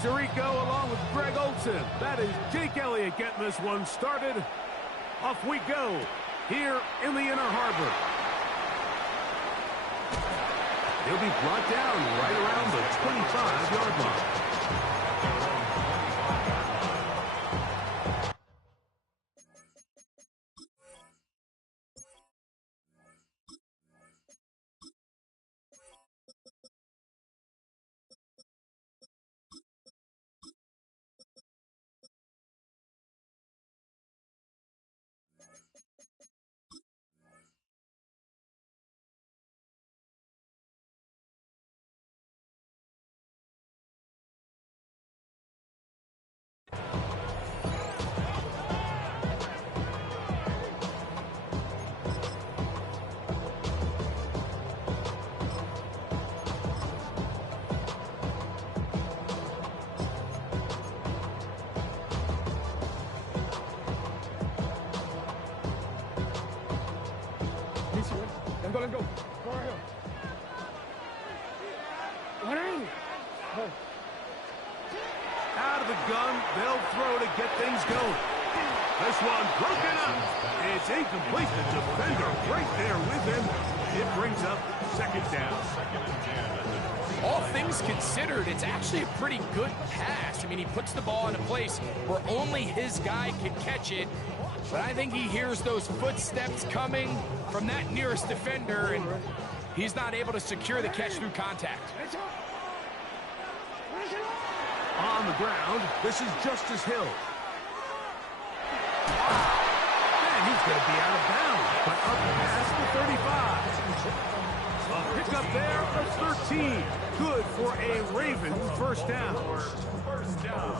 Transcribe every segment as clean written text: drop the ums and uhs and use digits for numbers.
Tirico along with Greg Olson. That is Jake Elliott getting this one started. Off we go here in the Inner Harbor. He'll be brought down right around the 25-yard line. Let's go. Go right here. Out of the gun, they'll throw to get things going. This one broken up. It's incomplete. The defender right there with him. It brings up second down. All things considered, it's actually a pretty good pass. I mean, he puts the ball in a place where only his guy can catch it. But I think he hears those footsteps coming from that nearest defender, and he's not able to secure the catch through contact. On the ground, this is Justice Hill. And he's going to be out of bounds, but up past the 35. A pickup there of 13. Good for a Raven first down.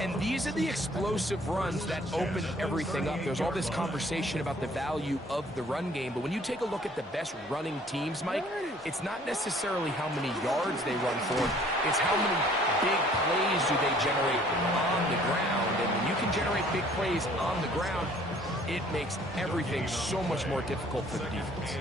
And these are the explosive runs that open everything up. There's all this conversation about the value of the run game, but when you take a look at the best running teams, Mike, it's not necessarily how many yards they run for, it's how many big plays do they generate on the ground. And when you can generate big plays on the ground, it makes everything so much more difficult for the defense.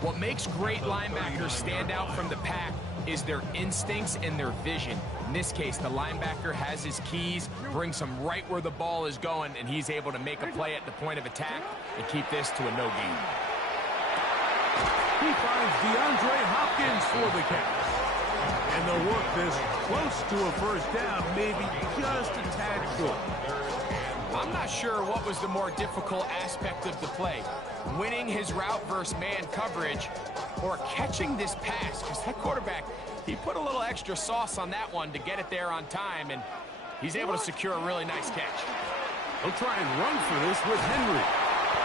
What makes great linebackers stand out from the pack is their instincts and their vision. In this case, the linebacker has his keys, brings him right where the ball is going, and he's able to make a play at the point of attack and keep this to a no gain. He finds DeAndre Hopkins for the catch. And they'll work this close to a first down, maybe just a tad short. I'm not sure what was the more difficult aspect of the play, winning his route versus man coverage or catching this pass, because that quarterback, he put a little extra sauce on that one to get it there on time, and he's able to secure a really nice catch. He'll try and run for this with Henry.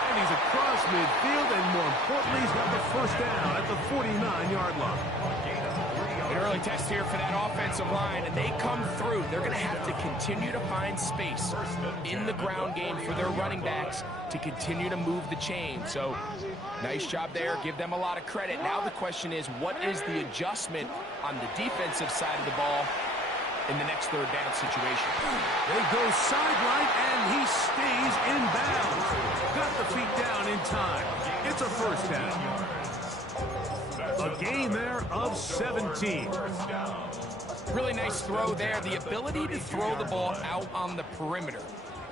And he's across midfield, and more importantly, he's got the first down at the 49-yard line. An early test here for that offensive line, and they come through. They're going to have to continue to find space in the ground game for their running backs to continue to move the chain. So, nice job there. Give them a lot of credit. Now the question is, what is the adjustment on the defensive side of the ball in the next third down situation? They go sideline, and he stays in bounds. Got the feet down in time. It's a first down. A gain there of 17. Really nice throw there. The ability to throw the ball out on the perimeter.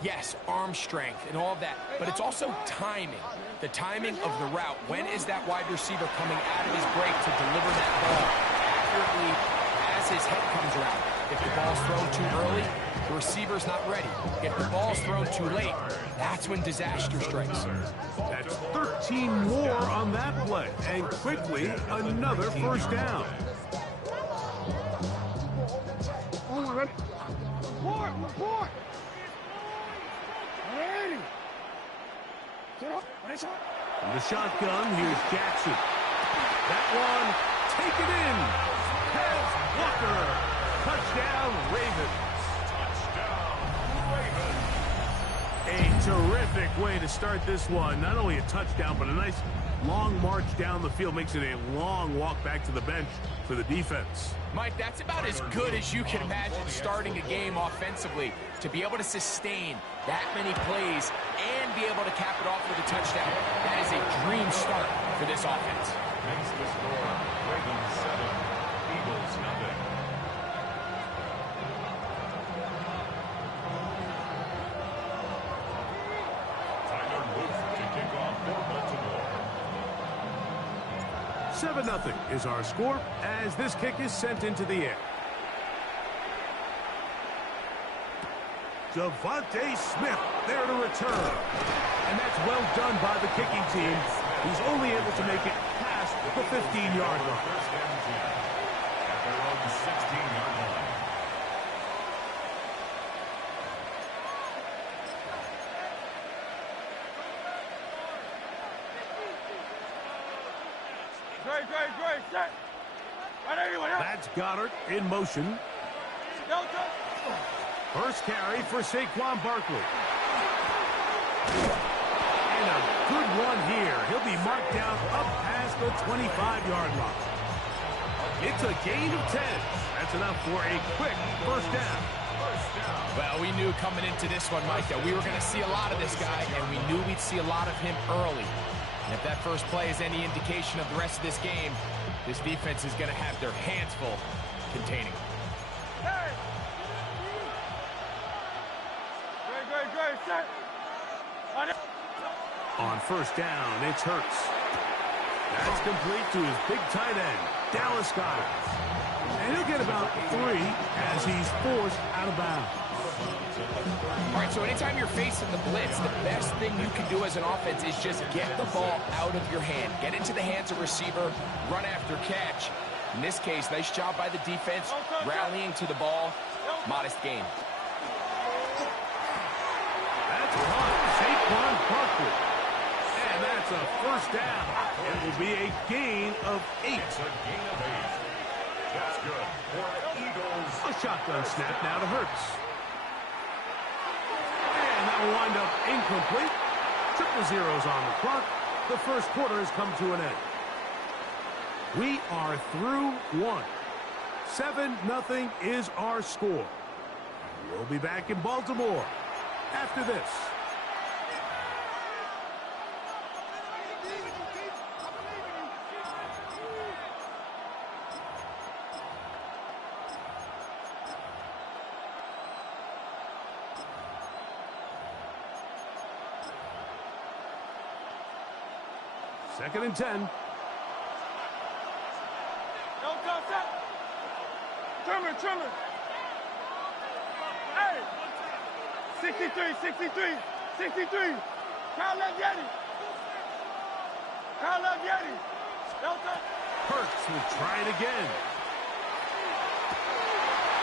Yes, arm strength and all of that, but it's also timing. The timing of the route. When is that wide receiver coming out of his break to deliver that ball accurately as his head comes around? If the ball's thrown too early, the receiver's not ready. If the ball's thrown too late, that's when disaster strikes. That's 13 more on that play, and quickly another first down. Oh my God. Report. Ready. From the shotgun, here's Jackson. That one, taken in. Heads Walker. Touchdown, Ravens. A terrific way to start this one. Not only a touchdown, but a nice long march down the field. Makes it a long walk back to the bench for the defense. Mike, that's about as good as you can imagine starting a game offensively. To be able to sustain that many plays and be able to cap it off with a touchdown, that is a dream start for this offense. Hence the score, Ravens 7, Eagles nothing. 7-0 is our score as this kick is sent into the air. Devontae Smith there to return. And that's well done by the kicking team. He's only able to make it past the 15-yard line. First and 10 at their own 16-yard line. Great, set. That's Goddard in motion. First carry for Saquon Barkley. And a good run here. He'll be marked down up past the 25-yard line. It's a gain of 10. That's enough for a quick first down. Well, we knew coming into this one, Mike, that we were going to see a lot of this guy, and we knew we'd see a lot of him early. And if that first play is any indication of the rest of this game, this defense is going to have their hands full containing him. Great, set. On first down, it's Hurts. That's complete to his big tight end, Dallas Goedert. And he'll get about 3 as he's forced out of bounds. All right, so anytime you're facing the blitz, the best thing you can do as an offense is just get the ball out of your hand. Get into the hands of receiver, run after catch. In this case, nice job by the defense, rallying to the ball. Modest gain. That's Saquon Barkley. And that's a first down. It will be a gain of 8. It's a gain of 8. That's good for the Eagles. A shotgun snap now to Hurts. And that will wind up incomplete. Triple zeros on the clock. The first quarter has come to an end. We are through one. 7-0 is our score. We'll be back in Baltimore after this. Second and 10. Trimmer. Hey! 63. Kyle left Yeti. Hurts will try it again.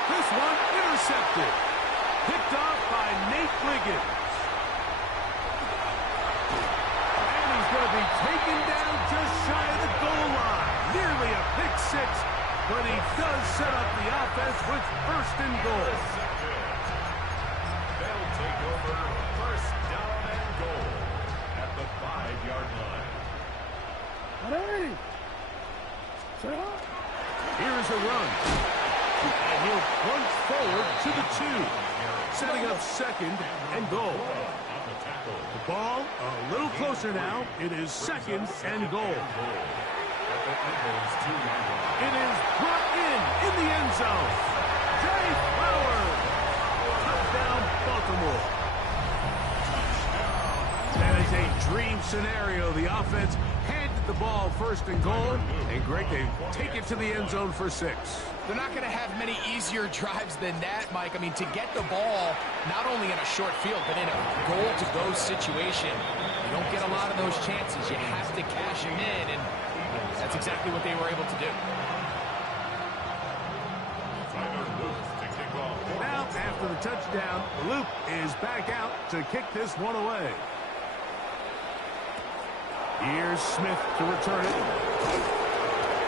This one intercepted. Picked off by Nate Wiggins. And he's going to be taken down just shy of the goal line. Nearly a pick 6, but he does set up the offense with first and goal. They'll take over first down and goal at the 5-yard line. Here's a run. And he'll plunge forward to the 2. Setting up second and goal. The ball a little closer now. It is second and goal. It is brought in the end zone. Jay Flowers. Touchdown, Baltimore. That is a dream scenario. The offense handed the ball first and goal. And Greg, they take it to the end zone for 6. They're not going to have many easier drives than that, Mike. I mean, to get the ball, not only in a short field, but in a goal-to-go situation, you don't get a lot of those chances. You have to cash them in, and that's exactly what they were able to do. Now, after the touchdown, Luke is back out to kick this one away. Here's Smith to return it.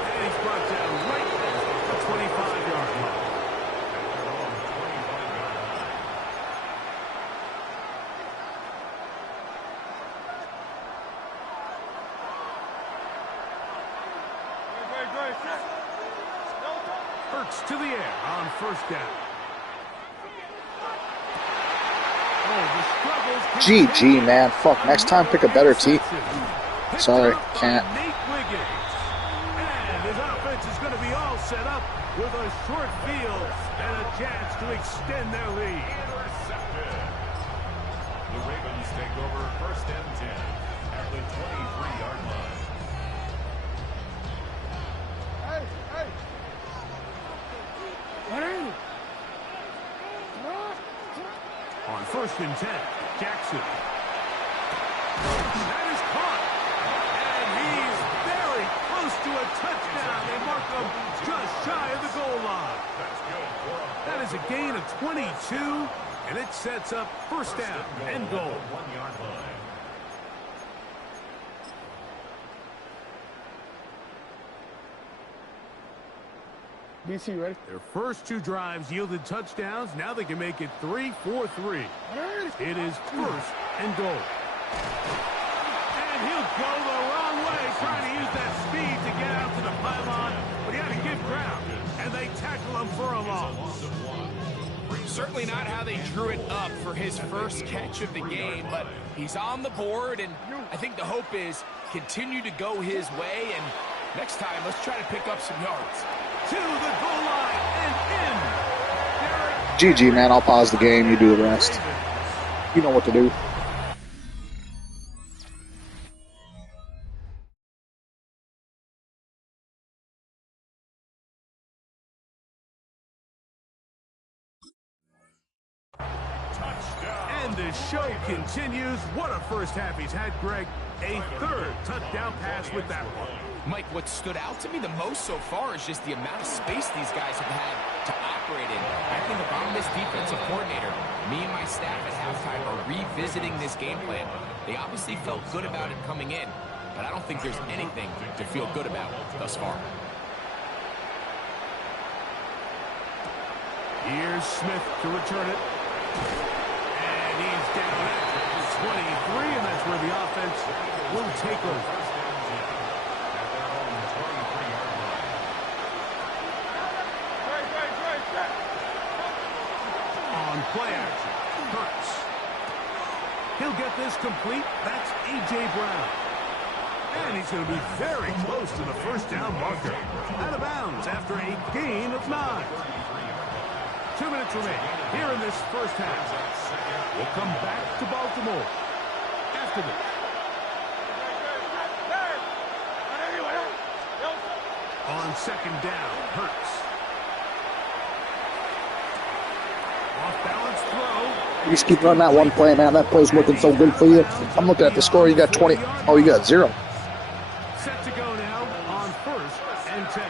And he's brought down right at the 25-yard line. Hurts to the air on first down. GG, man. Fuck, next time pick a better team. Sorry, can't. Nate Wiggins. And his offense is going to be all set up with a short field and a chance to extend their lead. Intercepted. The Ravens take over first and 10 at the 23-yard line. first and 10. Jackson. That is caught. And he's very close to a touchdown. They mark him just shy of the goal line. That is a gain of 22, and it sets up first down and goal. 1-yard line. DC, ready? Their first two drives yielded touchdowns. Now they can make it 3-4-3. It is first and goal. And he'll go the wrong way, trying to use that speed to get out to the pylon, but he had to give ground, and they tackle him for a loss. Certainly not how they drew it up for his first catch of the game, but he's on the board, and I think the hope is continue to go his way, and next time, let's try to pick up some yards. To the goal line and in. GG, man. I'll pause the game. You do the rest. You know what to do. And the show continues. What a first half he's had, Greg. A third touchdown pass with that one. Mike, what stood out to me the most so far is just the amount of space these guys have had to operate in. I think if I'm this defensive coordinator, me and my staff at halftime are revisiting this game plan. They obviously felt good about it coming in, but I don't think there's anything to feel good about thus far. Here's Smith to return it. And he's down at 23, and that's where the offense will take over. On play action, Hurts. He'll get this complete. That's A.J. Brown. And he's going to be very close to the first down marker. Out of bounds after a gain of 9. 2 minutes remaining here in this first half. We'll come back to Baltimore after this. On second down, Hurts. Off-balance throw. You just keep running that one play, man. That play's working so good for you. I'm looking at the score. You got 20. Oh, you got 0. Set to go now on first and 10.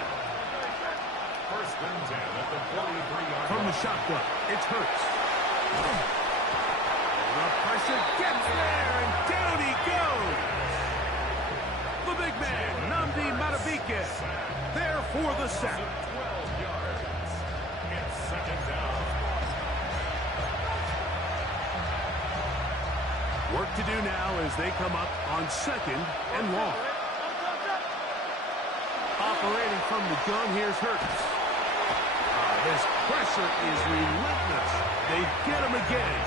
First and 10 at the 43-yard From the shotgun, it's Hurts. The pressure gets there, and down he goes. The big man, Nnamdi Madubuike, there for the sack. 12 yards. It's second down. Work to do now as they come up on second and long. Operating from the gun, here's Hurts. This pressure is relentless. They get him again.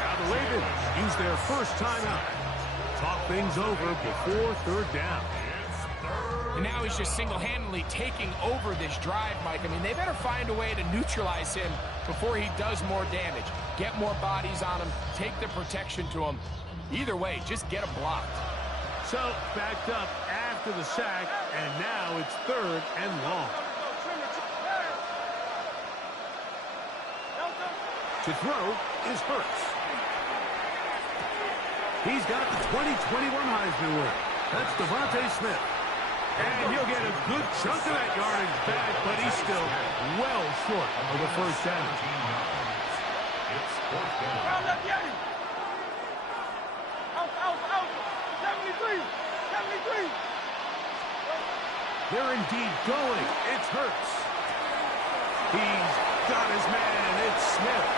Now the Ravens use their first timeout. Talk things over before third down. And now he's just single-handedly taking over this drive, Mike. I mean, they better find a way to neutralize him before he does more damage. Get more bodies on him, take the protection to him. Either way, just get him blocked. So, backed up after the sack, and now it's third and long. To throw is Hurts. He's got the 2021 Heisman winner. That's Devontae Smith. And he'll get a good chunk of that yardage back, but he's still well short of the first down. It's fourth down. Out. 73. They're indeed going. It's Hurts. He's got his man. It's Smith.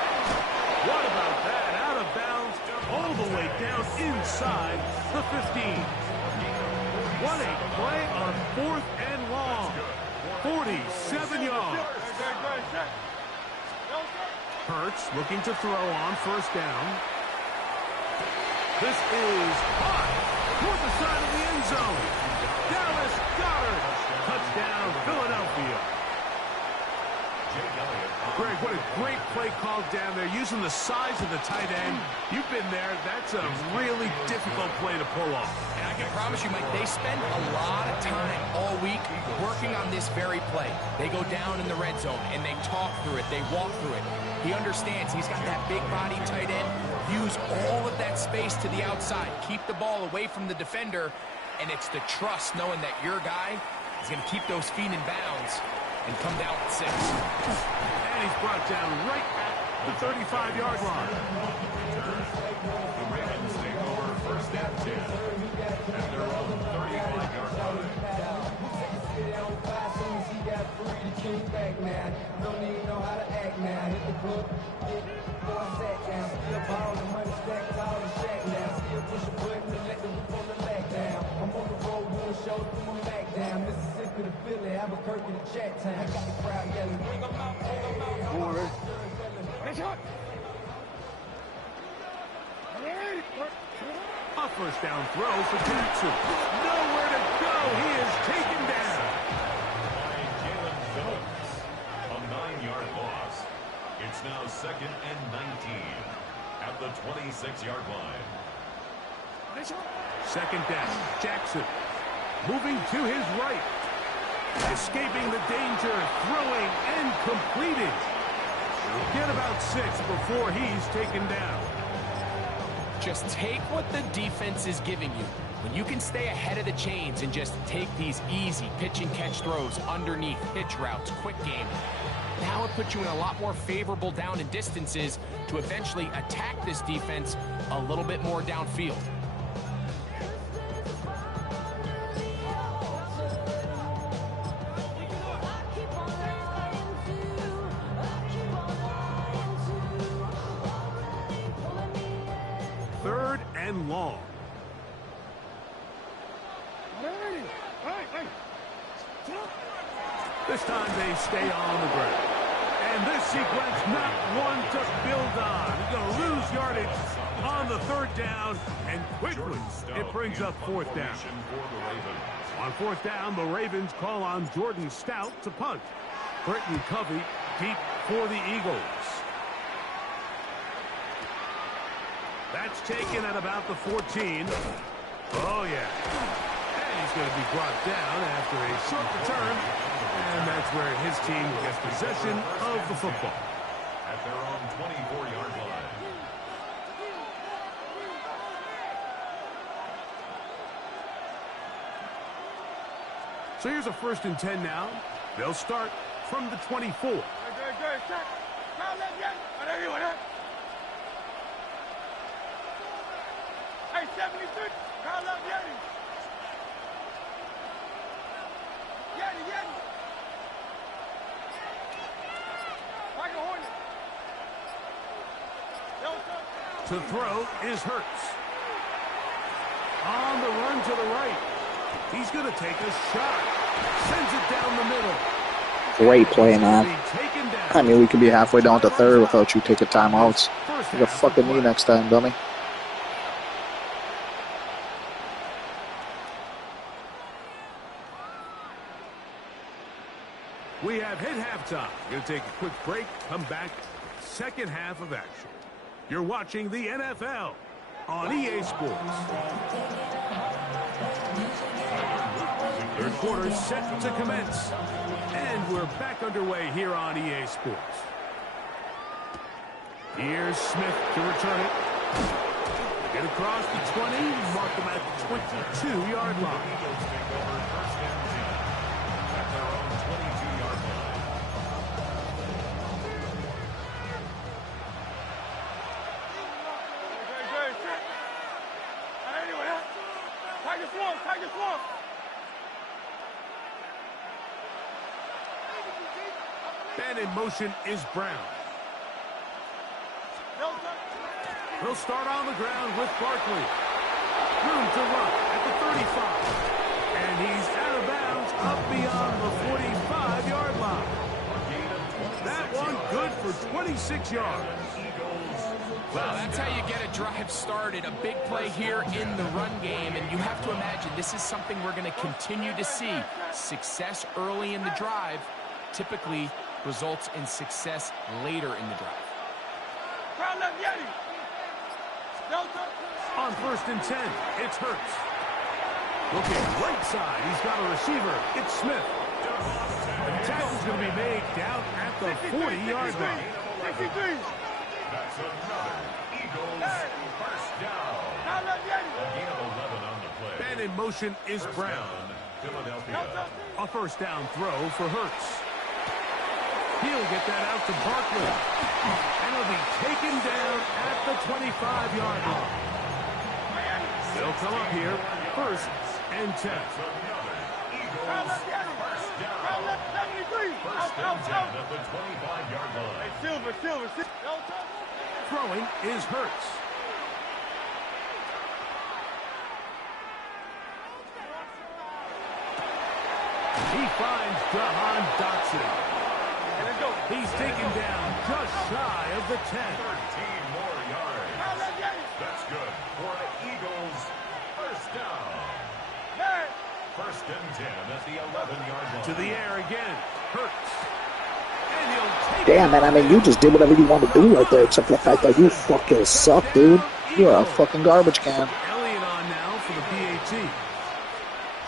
What about that? Out of bounds, all the way down inside the 15. What a play on fourth and long. 47 yards. Hurts looking to throw on first down. This is hot toward the side of the end zone. Dallas Goedert. Touchdown, Philadelphia. Greg, what a great play called down there, using the size of the tight end. You've been there. That's a really difficult play to pull off. And I can promise you, Mike, they spend a lot of time all week working on this this very play. They go down in the red zone, and they talk through it. They walk through it. He understands he's got that big body tight end. Use all of that space to the outside. Keep the ball away from the defender, and it's the trust knowing that your guy is going to keep those feet in bounds and come down at 6. And he's brought down right at the 35-yard line. The Ravens take over first and 10 at their own 35-yard line. A first down throw for Jackson. Nowhere to go. He is taken down. By Jalen Phillips. A 9-yard loss. It's now 2nd and 19 at the 26-yard line. Second down. Jackson moving to his right. Escaping the danger. Throwing and completing. He'll get about 6 before he's taken down. Just take what the defense is giving you. When you can stay ahead of the chains and just take these easy pitch and catch throws underneath, pitch routes, quick game, now it puts you in a lot more favorable down and distances to eventually attack this defense a little bit more downfield. Third and long. This time they stay on the ground. And this sequence, not one to build on. He's going to lose yardage on the third down, and quickly it brings up fourth down. On fourth down, the Ravens call on Jordan Stout to punt. Britton Covey deep for the Eagles. That's taken at about the 14. Oh, yeah. And he's going to be brought down after a short return. And that's where his team gets possession of the football. At their own 24-yard line. So here's a 1st and 10 now. They'll start from the 24. Hey, 76, call up Yeti. Yeti. Like a Hornet. To throw is Hurts. On the run to the right. He's going to take a shot. Sends it down the middle. Great play, man. I mean, we could be halfway down to third without you taking timeouts. Take a fucking knee next time, dummy. We have hit halftime. Going to take a quick break. Come back. Second half of action. You're watching the NFL on EA Sports. Third quarter set to commence. And we're back underway here on EA Sports. Here's Smith to return it. Get across the 20. Mark them at the 22-yard line. And in motion is Brown. He'll start on the ground with Barkley. Room to run at the 35. And he's out of bounds up beyond the 45-yard line. That one good for 26 yards. Well, that's how you get a drive started. A big play here in the run game. And you have to imagine this is something we're going to continue to see. Success early in the drive typically results in success later in the drive. On 1st and 10, it's Hurts. Looking right side, he's got a receiver. It's Smith. tackle's going to be made down at the 40-yard line. 63. That's another Eagles first down. A gain of 11 on the play. Man in motion is First Brown. down, Philadelphia. A first down throw for Hurts. He'll get that out to Barkley. And he'll be taken down at the 25-yard line. They'll come up here, first and 10. That's another Eagles first down. 73. First and 10 at the 25-yard line. Silver. Throwing is Hurts. He finds Jahan Dotson. Let's go. He's taken down just shy of the 10. 13 more yards. That's good for an Eagles first down. First and 10 at the 11-yard line. To the air again. Hurts. And he'll take Damn, man, I mean, you just did whatever you want to do right there, except for the fact that you fucking suck, dude. You're a fucking garbage can. Elliott on now for the PAT. Jake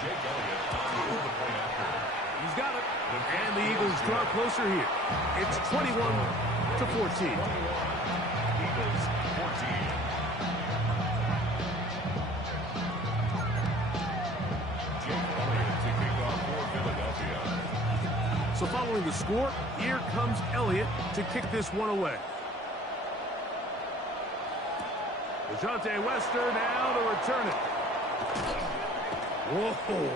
Elliott on the point after. He's got it. And the Eagles draw closer here. It's 21-14. Eagles 14. Jake Elliott to kick off for Philadelphia. So following the score, here comes Elliott to kick this one away. DeJounte Wester now to return it. Whoa.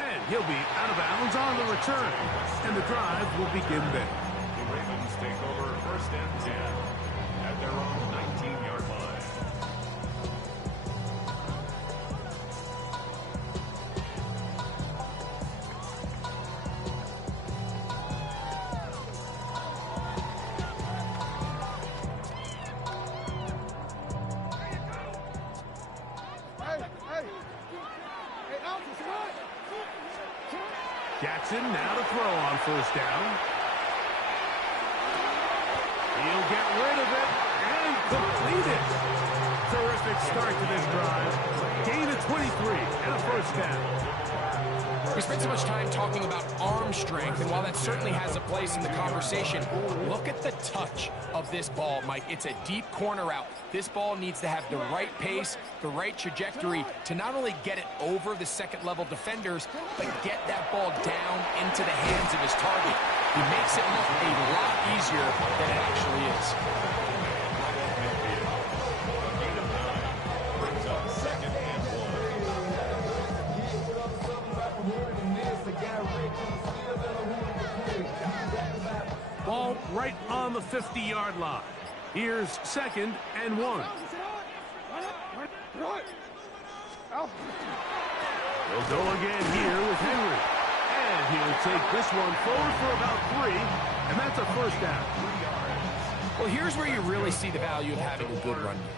And he'll be out of bounds on the return. And the drive will begin there. The Ravens take over first and 10 at their own 19-yard line. Jackson now to throw on first down. He'll get rid of it and complete it. Terrific start to this drive. Gain of 23 and a first down. We spent so much time talking about arm strength, and while that certainly has a place in the conversation, look at the touch of this ball, Mike. It's a deep corner route. This ball needs to have the right pace, the right trajectory to not only get it over the second-level defenders, but get that ball down into the hands of his target. He makes it look a lot easier than it actually is. Gain of 9 brings up second and 1. Ball right on the 50-yard line. Here's second and 1. He'll go again here with Henry. And he'll take this one forward for about 3, and that's a first down. Well, here's where you really see the value of having a good run game.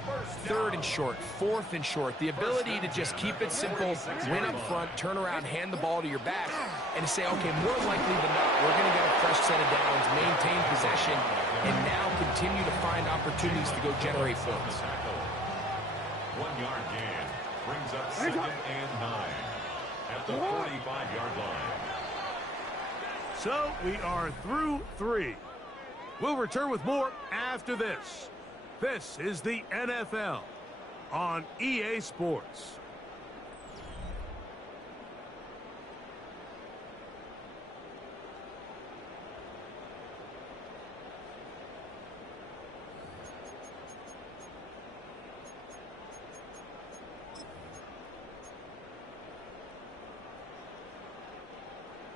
Third and short, fourth and short. The ability to just keep it simple, win up front, turn around, hand the ball to your back, and to say, okay, more likely than not, we're going to get a fresh set of downs, maintain possession, and now continue to find opportunities to go generate points. 1 yard gain brings up second and 9 at the 45-yard line. So we are through 3. We'll return with more after this. This is the NFL on EA Sports.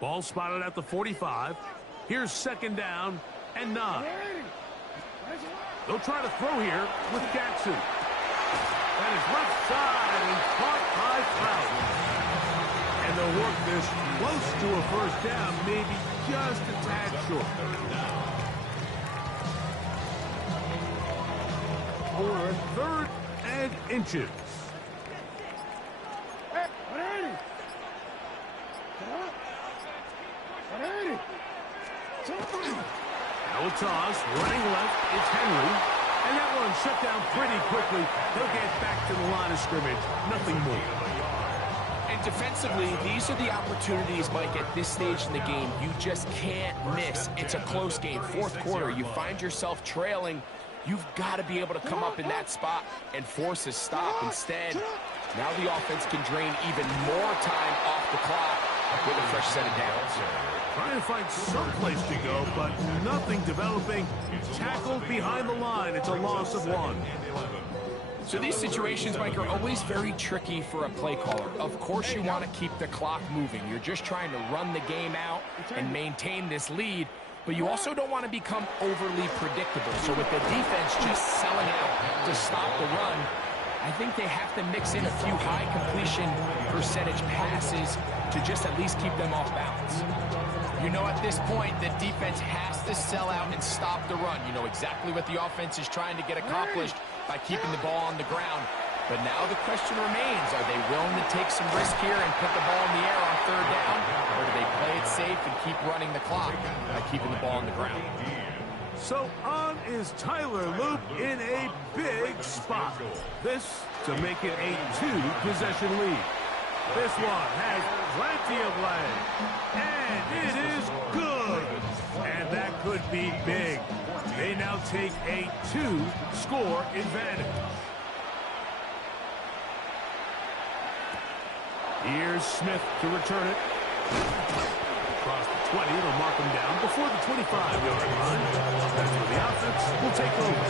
Ball spotted at the 45. Here's second down and 9. They'll try to throw here with Jackson. And his left side and caught by Cloud. And they'll work this close to a first down, maybe just a tad short. For third and inches. Now a toss, running left, it's Henry. And that one shut down pretty quickly. They'll get back to the line of scrimmage. Nothing more. And defensively, these are the opportunities, Mike, at this stage in the game you just can't miss. It's a close game. Fourth quarter, you find yourself trailing. You've got to be able to come up in that spot and force a stop. Instead, now the offense can drain even more time off the clock with a fresh set of downs. Trying to find some place to go, but nothing developing. Tackled behind the line. It's a loss of 1. So these situations, Mike, are always very tricky for a play caller. Of course you want to keep the clock moving. You're just trying to run the game out and maintain this lead, but you also don't want to become overly predictable. So with the defense just selling out to stop the run, I think they have to mix in a few high completion percentage passes to just at least keep them off balance. You know, at this point, the defense has to sell out and stop the run. You know exactly what the offense is trying to get accomplished by keeping the ball on the ground. But now the question remains, are they willing to take some risk here and put the ball in the air on 3rd down? Or do they play it safe and keep running the clock by keeping the ball on the ground? So on is Tyler Loop in a big spot. This to make it a 2-possession lead. This one has plenty of leg. And it is good. And that could be big. They now take a 2-score advantage. Here's Smith to return it. Across the 20, it'll mark him down before the 25-yard line. That's where the offense will take over.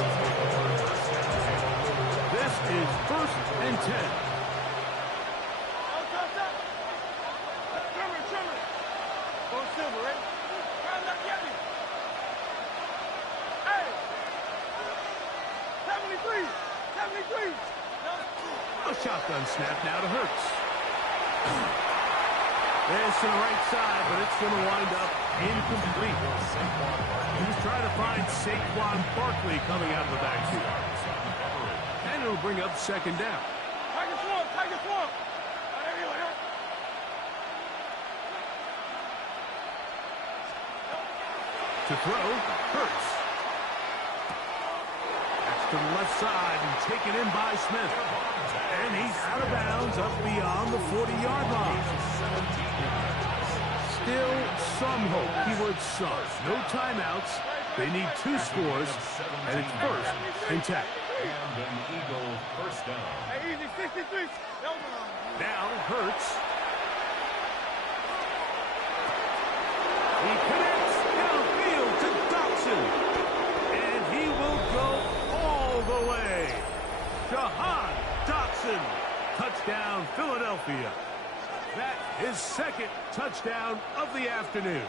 This is 1st and 10. A shotgun snap now to Hurts. This to the right side, but it's going to wind up incomplete. He's trying to find Saquon Barkley coming out of the backfield. And it'll bring up 2nd down. To throw, Hurts. That's to the left side and taken in by Smith. And he's out of bounds up beyond the 40-yard line. Still some hope. Keyword some. No timeouts. They need 2 scores, and it's 1st and 10. And an Eagle 1st down. Easy, 63. Now Hurts. He connects downfield to Dotson. And he will go all the way. Jahan Dotson. Touchdown, Philadelphia. That is 2nd touchdown of the afternoon.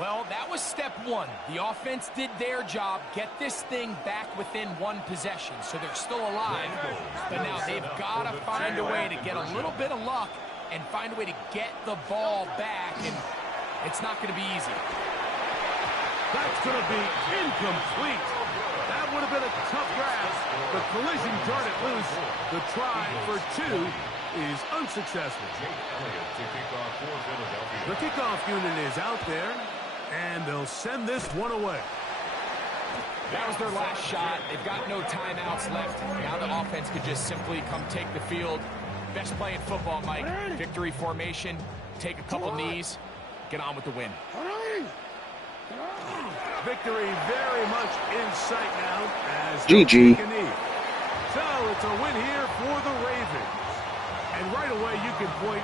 Well, that was step 1. The offense did their job, get this thing back within 1 possession, so they're still alive. But now they've got to find a way to get a little bit of luck and find a way to get the ball back, and it's not going to be easy. That's going to be incomplete. That would have been a tough grasp. The collision darted loose. The try for 2 is unsuccessful. The kickoff unit is out there, and they'll send this one away. That was their last shot. They've got no timeouts left. Now the offense could just simply come take the field. Best play in football, Mike. Victory formation. Take a couple knees. Get on with the win. Victory very much in sight now as GG. So it's a win here for the Ravens. And right away you can point